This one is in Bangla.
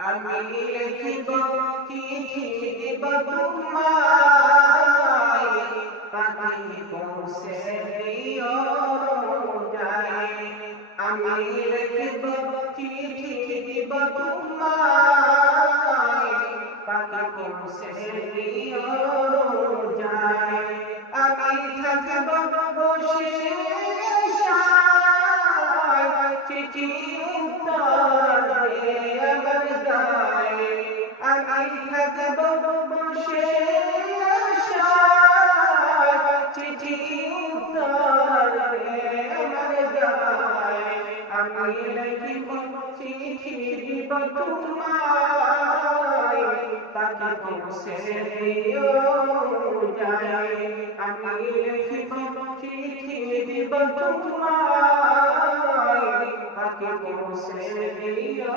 আমি লিখিব চিঠি দিব তোমায়, পাখি পৌঁছে দিও রোজায়। আমি লিখিব চিঠি দিব তোমায়, পাখি পৌঁছে দিও রোজায়। আমি থাকব বসে আশায়, চিঠি উত্তর আমার গায়ে। আমি থাকব বসে আশায়, চিঠি উত্তর আমার গায়ে। আমি লিখিব চিঠি দিব তোমায়, পাখি পৌঁছে দিও যায়। আমি লিখিব চিঠি দিব তোমায়, পাখি পৌঁছে দিও।